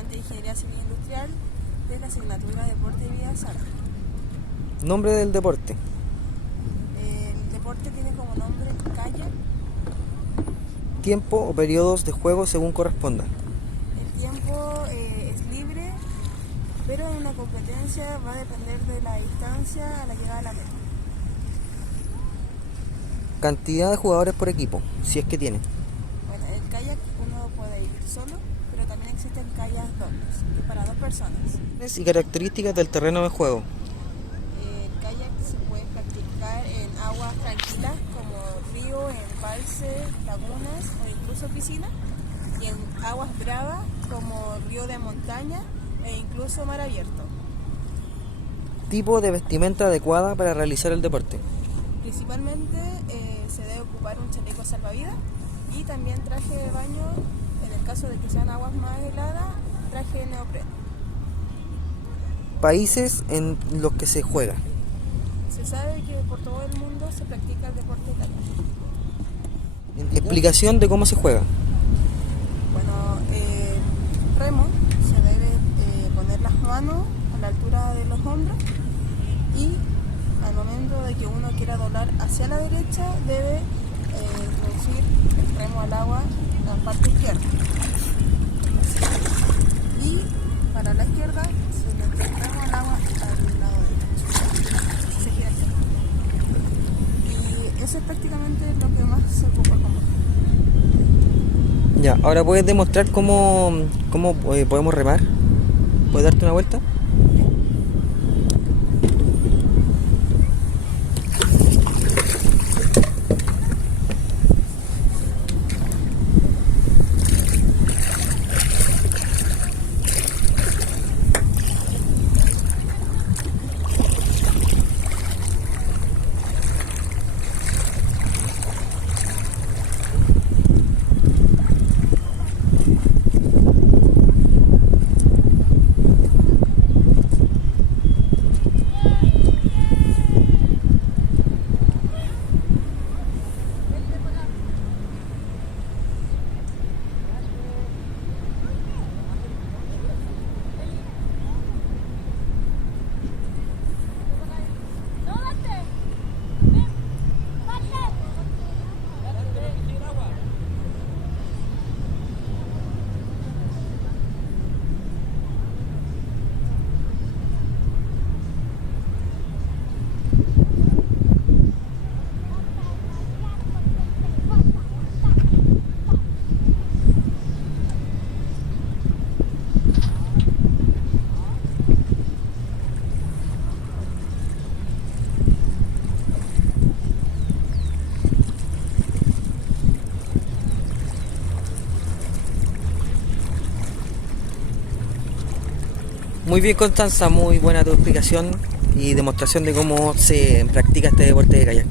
estudiante de Ingeniería Civil Industrial de la asignatura Deporte y Vida Sana. Nombre del deporte. El deporte tiene como nombre kayak. Tiempo o periodos de juego según corresponda. El tiempo es libre, pero en una competencia va a depender de la distancia a la que va la meta. Cantidad de jugadores por equipo, si es que tiene. Bueno, el kayak uno puede ir solo, pero también existen kayaks dobles, que es para 2 personas. Y características del terreno de juego. El kayak se puede practicar en aguas tranquilas como río, embalse, lagunas o incluso piscina, y en aguas bravas como río de montaña e incluso mar abierto. Tipo de vestimenta adecuada para realizar el deporte. Principalmente se debe ocupar un chaleco salvavidas y también traje de baño en el caso de que sean aguas más heladas, traje de neopreno. Países en los que se juega. Se sabe que por todo el mundo se practica el deporte kayak. Explicación de cómo se juega. Bueno, remo se debe poner las manos a la altura de los hombros y al momento de que uno quiera doblar hacia la derecha debe introducir el remo al agua en la parte izquierda. Y para la izquierda se le mete el remo al agua al lado derecho. Así se gira el tiempo. Y eso es prácticamente lo que más se ocupa como. Ya, ahora puedes demostrar cómo podemos remar. ¿Puedes darte una vuelta? Muy bien, Constanza, muy buena tu explicación y demostración de cómo se practica este deporte de kayak.